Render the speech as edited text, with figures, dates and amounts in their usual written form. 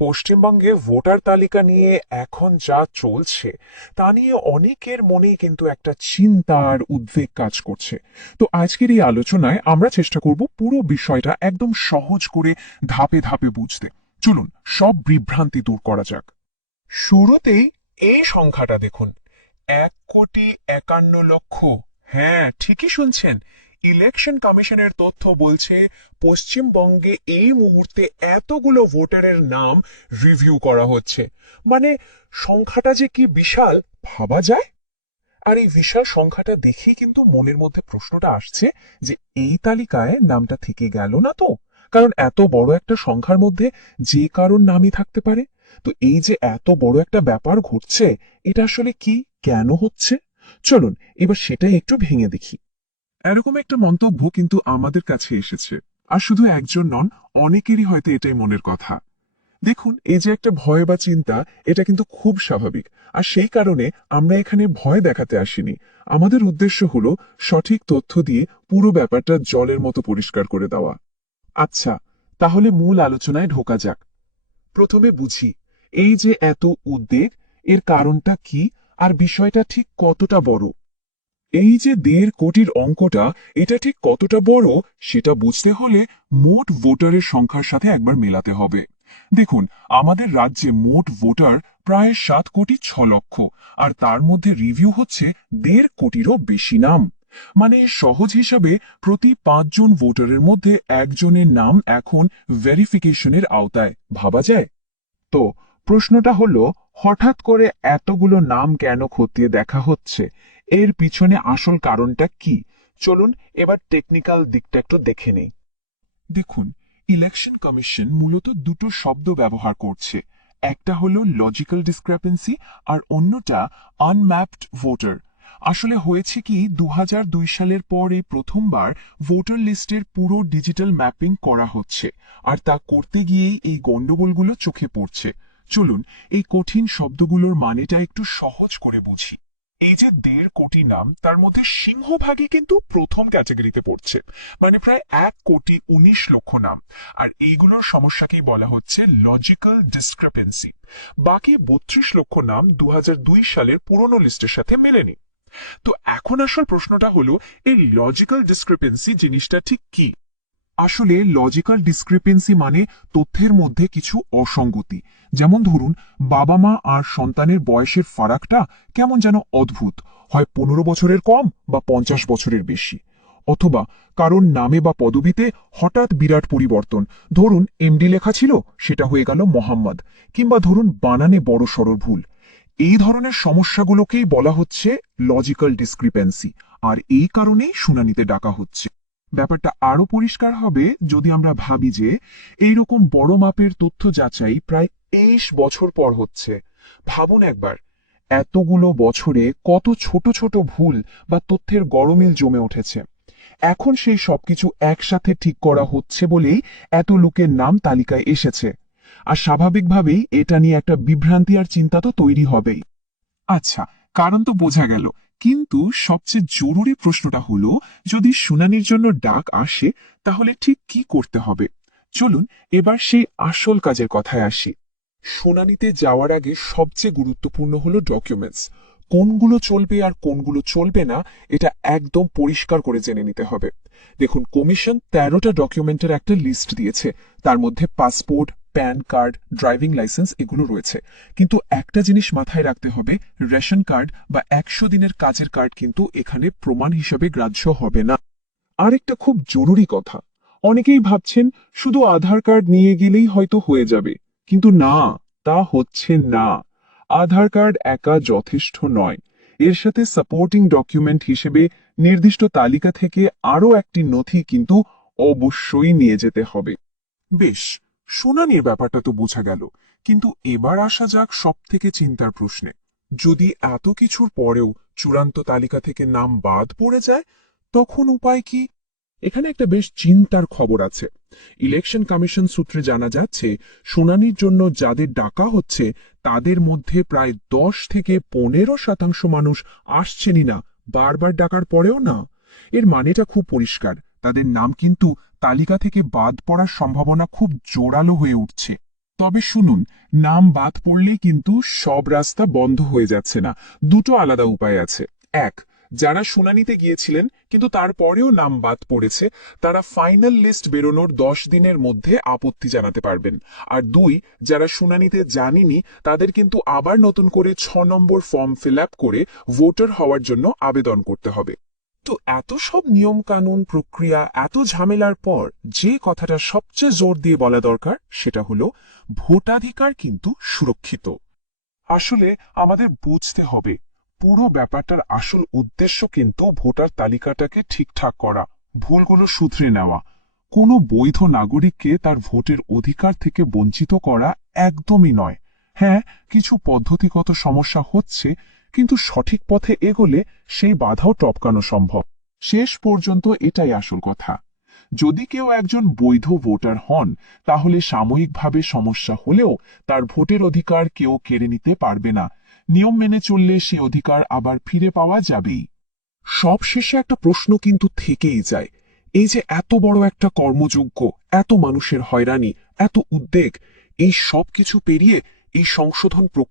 পশ্চিমবঙ্গে ভোটার তালিকা নিয়ে এখন যা চলছে তা নিয়ে অনেকের মনেই কিন্তু একটা চিন্তা আর উদ্বেগ কাজ করছে। তো আজকের এই আলোচনায় আমরা চেষ্টা করব পুরো বিষয়টা একদম সহজ করে ধাপে ধাপে বুঝতে। চলুন সব বিভ্রান্তি দূর করা যাক। শুরুতেই এই সংখ্যাটা দেখুন, 1,51,00,000। হ্যাঁ, ঠিকই শুনছেন। ইলেকশন কমিশনের তথ্য বলছে পশ্চিমবঙ্গে এই মুহূর্তে এতগুলো ভোটারের নাম রিভিউ করা হচ্ছে। মানে সংখ্যাটা যে কি বিশাল ভাবা যায়। আর এই বিশাল সংখ্যাটা দেখেই কিন্তু মনের মধ্যে প্রশ্নটা আসছে যে এই তালিকায় নামটা থেকে গেল না তো? কারণ এত বড় একটা সংখ্যার মধ্যে যে কারোর নামই থাকতে পারে। তো এই যে এত বড় একটা ব্যাপার ঘটছে, এটা আসলে কি, কেন হচ্ছে? চলুন এবার সেটাই একটু ভেঙে দেখি। এরকম একটা মন্তব্য কিন্তু আমাদের কাছে এসেছে, আর শুধু একজন নন, অনেকেরই হয়তো এটাই মনের কথা। দেখুন, এই যে একটা ভয় বা চিন্তা, এটা কিন্তু খুব স্বাভাবিক। আর সেই কারণে আমরা এখানে ভয় দেখাতে আসিনি। আমাদের উদ্দেশ্য হলো সঠিক তথ্য দিয়ে পুরো ব্যাপারটা জলের মতো পরিষ্কার করে দেওয়া। আচ্ছা, তাহলে মূল আলোচনায় ঢোকা যাক। প্রথমে বুঝি, এই যে এত উদ্বেগ, এর কারণটা কি, আর বিষয়টা ঠিক কতটা বড়। এই যে 1.5 কোটির অঙ্কটা, এটা ঠিক কতটা বড় সেটা বুঝতে হলে মোট ভোটারের সংখ্যার সাথে একবার মেলাতে হবে। দেখুন, আমাদের রাজ্যে মোট ভোটার প্রায় 7,06,00,000, আর তার মধ্যে রিভিউ হচ্ছে 1.5 কোটিরও বেশি নাম। মানে সহজ হিসাবে প্রতি 5 জন ভোটারের মধ্যে একজনের নাম এখন ভেরিফিকেশনের আওতায়, ভাবা যায়? তো প্রশ্নটা হলো, হঠাৎ করে এতগুলো নাম কেন খতিয়ে দেখা হচ্ছে? এর পিছনে আসল কারণটা কি? চলুন এবার টেকনিক্যাল দিকটা একটু দেখে নেই। দেখুন, ইলেকশন কমিশন মূলত দুটো শব্দ ব্যবহার করছে। একটা হলো লজিক্যাল ডিসক্রেপেন্সি, আর অন্যটা আনম্যাপড ভোটার। আসলে হয়েছে কি, 2002 সালের পরে প্রথমবার ভোটার লিস্টের পুরো ডিজিটাল ম্যাপিং করা হচ্ছে, আর তা করতে গিয়েই এই গন্ডগোলগুলো চোখে পড়ছে। চলুন এই কঠিন শব্দগুলোর মানেটা একটু সহজ করে বুঝি। এই যে 1.5 কোটি নাম, তার মধ্যে সিংহভাগই কিন্তু প্রথম ক্যাটাগরিতে পড়ছে, মানে প্রায় 1,19,00,000 নাম। আর এইগুলোর সমস্যাকেই বলা হচ্ছে লজিক্যাল ডিসক্রেপেন্সি। বাকি 32 লক্ষ নাম 2002 সালের পুরনো লিস্টের সাথে মেলেনি। তো এখন আসল প্রশ্নটা হলো, এই লজিক্যাল ডিসক্রিপেন্সি জিনিসটা ঠিক কি? আসলে লজিক্যাল ডিসক্রিপেন্সি মানে তথ্যের মধ্যে কিছু অসঙ্গতি। যেমন ধরুন, বাবা মা আর সন্তানের বয়সের ফারাকটা কেমন যেন অদ্ভুত, হয় 15 বছরের কম বা 50 বছরের বেশি। অথবা কারণ নামে বা পদবিতে হঠাৎ বিরাট পরিবর্তন, ধরুন এমডি লেখা ছিল, সেটা হয়ে গেল মোহাম্মদ। কিংবা ধরুন বানানে বড় সড় ভুল। এই ধরনের সমস্যাগুলোকেই বলা হচ্ছে লজিক্যাল ডিসক্রিপেন্সি, আর এই কারণেই শুনানিতে ডাকা হচ্ছে। ব্যাপারটা আরো পরিষ্কার হবে যদি আমরা ভাবি যে এইরকম বড় মাপের তথ্য যাচাই প্রায় 23 বছর পর হচ্ছে। ভাবুন একবার, এতগুলো বছরে কত ছোট ছোট ভুল বা তথ্যের গরমিল জমে উঠেছে। এখন সেই সবকিছু একসাথে ঠিক করা হচ্ছে বলেই এত লোকের নাম তালিকায় এসেছে। আর স্বাভাবিকভাবেই এটা নিয়ে একটা বিভ্রান্তি আর চিন্তা তো তৈরি হবেই। আচ্ছা, কারণ তো বোঝা গেল, কিন্তু সবচেয়ে জরুরি প্রশ্নটা হলো, যদি শুনানির জন্য ডাক আসে তাহলে ঠিক কি করতে হবে? চলুন এবার সেই আসল কাজের কথায় আসি। শুনানিতে যাওয়ার আগে সবচেয়ে গুরুত্বপূর্ণ হলো ডকুমেন্টস। কোনগুলো চলবে আর কোনগুলো চলবে না, এটা একদম পরিষ্কার করে জেনে নিতে হবে। দেখুন, কমিশন 13টা ডকুমেন্টের একটা লিস্ট দিয়েছে। তার মধ্যে passport, pan card, driving licence এগুলো রয়েছে। কিন্তু একটা জিনিস মাথায় রাখতে হবে, রেশন কার্ড বা 100 দিনের কাজের কার্ড কিন্তু এখানে প্রমাণ হিসেবে গ্রাহ্য হবে না। আরেকটা খুব জরুরি কথা, অনেকেই ভাবছেন শুধু আধার কার্ড নিয়ে গেলেই হয়তো হয়ে যাবে। কিন্তু না, তা হচ্ছে না। আধার কার্ড একা যথেষ্ট নয়। এর সাথে সাপোর্টিং ডকুমেন্ট হিসেবে নির্দিষ্ট তালিকা থেকে আরও একটি নথি কিন্তু অবশ্যই নিয়ে যেতে হবে। বেশ, শুনানির ব্যাপারটা তো বোঝা গেল, কিন্তু এবার আসা যাক সব থেকে চিন্তার প্রশ্নে। যদি এত কিছুর পরেও চূড়ান্ত তালিকা থেকে নাম বাদ পড়ে যায়, তখন উপায় কি? এখানে একটা বেশ চিন্তার খবর আছে। ইলেকশন কমিশন সূত্রে জানা যাচ্ছে, শুনানির জন্য যাদের ডাকা হচ্ছে তাদের মধ্যে প্রায় 10 থেকে 15% মানুষ আসছেনই না, বারবার ডাকার পরেও না। এর মানেটা খুব পরিষ্কার, তাদের নাম কিন্তু তালিকা থেকে বাদ পড়ার সম্ভাবনা খুব জোরালো হয়ে উঠছে। তবে শুনুন, নাম বাদ পড়লেই কিন্তু সব রাস্তা বন্ধ হয়ে যাচ্ছে না। দুটো আলাদা উপায় আছে। এক, যারা শুনানিতে গিয়েছিলেন কিন্তু তারপরেও নাম বাদ পড়েছে, তারা ফাইনাল লিস্ট বেরোনোর 10 দিনের মধ্যে আপত্তি জানাতে পারবেন। আর দুই, যারা শুনানিতে জানেনি, তাদের কিন্তু আবার নতুন করে 6 নম্বর ফর্ম ফিল আপ করে ভোটার হওয়ার জন্য আবেদন করতে হবে। তো এত সব নিয়ম কানুন প্রক্রিয়া, এত ঝামেলার পর যে কথাটা সবচেয়ে জোর দিয়ে বলা দরকার, সেটা হলো ভোটাধিকার কিন্তু সুরক্ষিত। আসলে আমাদের বুঝতে হবে, পুরো ব্যাপারটার আসল উদ্দেশ্য কিন্তু ভোটার তালিকাটাকে ঠিকঠাক করা, ভুলগুলো শুধরে নেওয়া। কোনো বৈধ নাগরিককে তার ভোটের অধিকার থেকে বঞ্চিত করা একদমই নয়। হ্যাঁ, কিছু পদ্ধতিগত সমস্যা হচ্ছে, কিন্তু সঠিক পথে এগোলে সেই বাধাও টপকানো সম্ভব। শেষ পর্যন্ত এটাই আসল কথা। যদি কেউ একজন বৈধ ভোটার হন, তাহলে সাময়িকভাবে সমস্যা হলেও তার ভোটের অধিকার কেউ কেড়ে নিতে পারবে না। নিয়ম মেনে চললে সে অধিকার আবার ফিরে পাওয়া যাবেই। সব শেষে একটা প্রশ্ন কিন্তু থেকেই যায়, এই যে এত বড় একটা কর্মযজ্ঞ, এত মানুষের হয়রানি, এত উদ্বেগ, এই সব কিছু পেরিয়ে এই সংশোধন